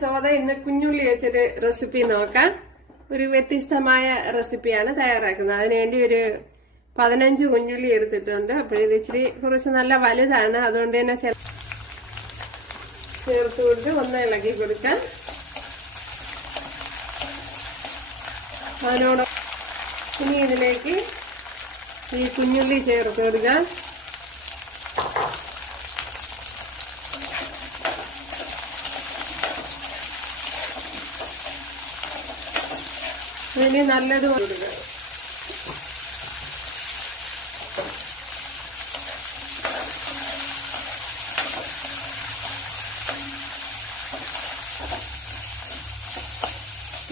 സോദ ഇന്ന് കുഞ്ഞുള്ളി വെച്ചൊരു റെസിപ്പി നോക്കാം. ഒരു വ്യത്യസ്തമായ റെസിപ്പിയാണ് തയ്യാറാക്കുന്നത്. അതിനുവേണ്ടി ഒരു 15 കുഞ്ഞുള്ളി എടുത്തിട്ടുണ്ട്. അപ്പോൾ ഇത് ഇച്ചിരി കുറച്ച് നല്ല വലുതാണ്. അതുകൊണ്ട് തന്നെ ചേർത്ത് കൊടുത്ത് ഒന്ന് ഇളക്കി കൊടുക്കാം. അതിനോട് ഇനി ഇതിലേക്ക് ഈ കുഞ്ഞുള്ളി ചേർത്ത് കൊടുക്കാം. ഇതിന് നല്ലത് കൊടുക്കുക.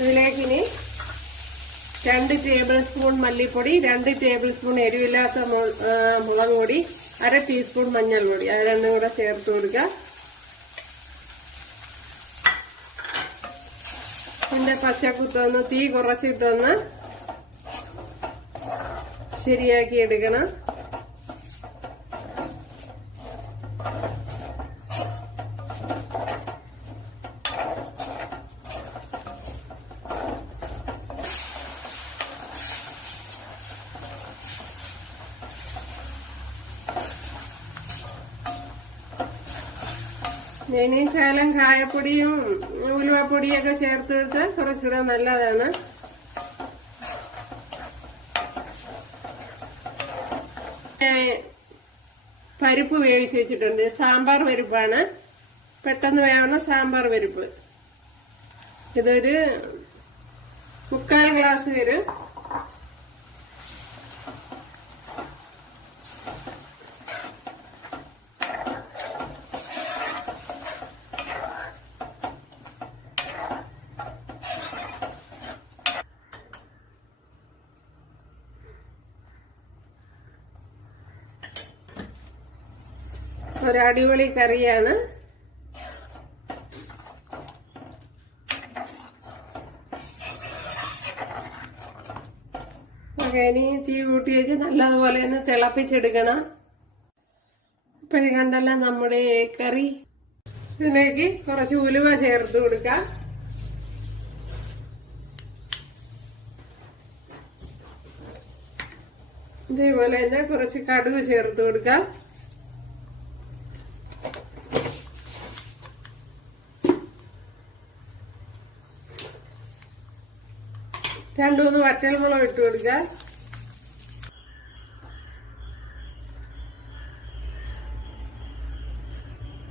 ഇതിലേക്ക് ഇനി 2 ടേബിൾ സ്പൂൺ മല്ലിപ്പൊടി, 2 ടേബിൾ സ്പൂൺ എരിവില്ലാത്ത മുളക് പൊടി, 1/2 ടീസ്പൂൺ മഞ്ഞൾപ്പൊടി, അത് രണ്ടും കൂടെ ചേർത്ത് കൊടുക്കുക. ഇതിന്റെ പച്ചക്കുത്തൊന്ന് തീ കുറച്ചിട്ടൊന്ന് ശരിയാക്കി എടുക്കണം. ഇനി ശകലം കായപ്പൊടിയും ഉലുവപ്പൊടിയൊക്കെ ചേർത്തെടുത്ത് കുറച്ചുകൂടെ നല്ലതാണ്. പരിപ്പ് വേവിച്ച് വെച്ചിട്ടുണ്ട്. സാമ്പാർ പരിപ്പാണ്, പെട്ടെന്ന് വേവണ സാമ്പാർ പരിപ്പ്. ഇതൊരു 3/4 ഗ്ലാസ് വരും. ഒരു അടിപൊളി കറിയാണ്. ഇനി തീ കൂട്ടി വെച്ച് നല്ലതുപോലെ ഒന്ന് തിളപ്പിച്ചെടുക്കണം. ഇപ്പോഴും കണ്ടല്ല നമ്മുടെ കറി. ഇതിലേക്ക് കുറച്ച് ഉലുവ ചേർത്ത് കൊടുക്കാം. ഇതേപോലെ തന്നെ കുറച്ച് കടുക് ചേർത്ത് കൊടുക്കാം. 2-3 വറ്റൽമുളക് ഇട്ട് കൊടുക്കുക.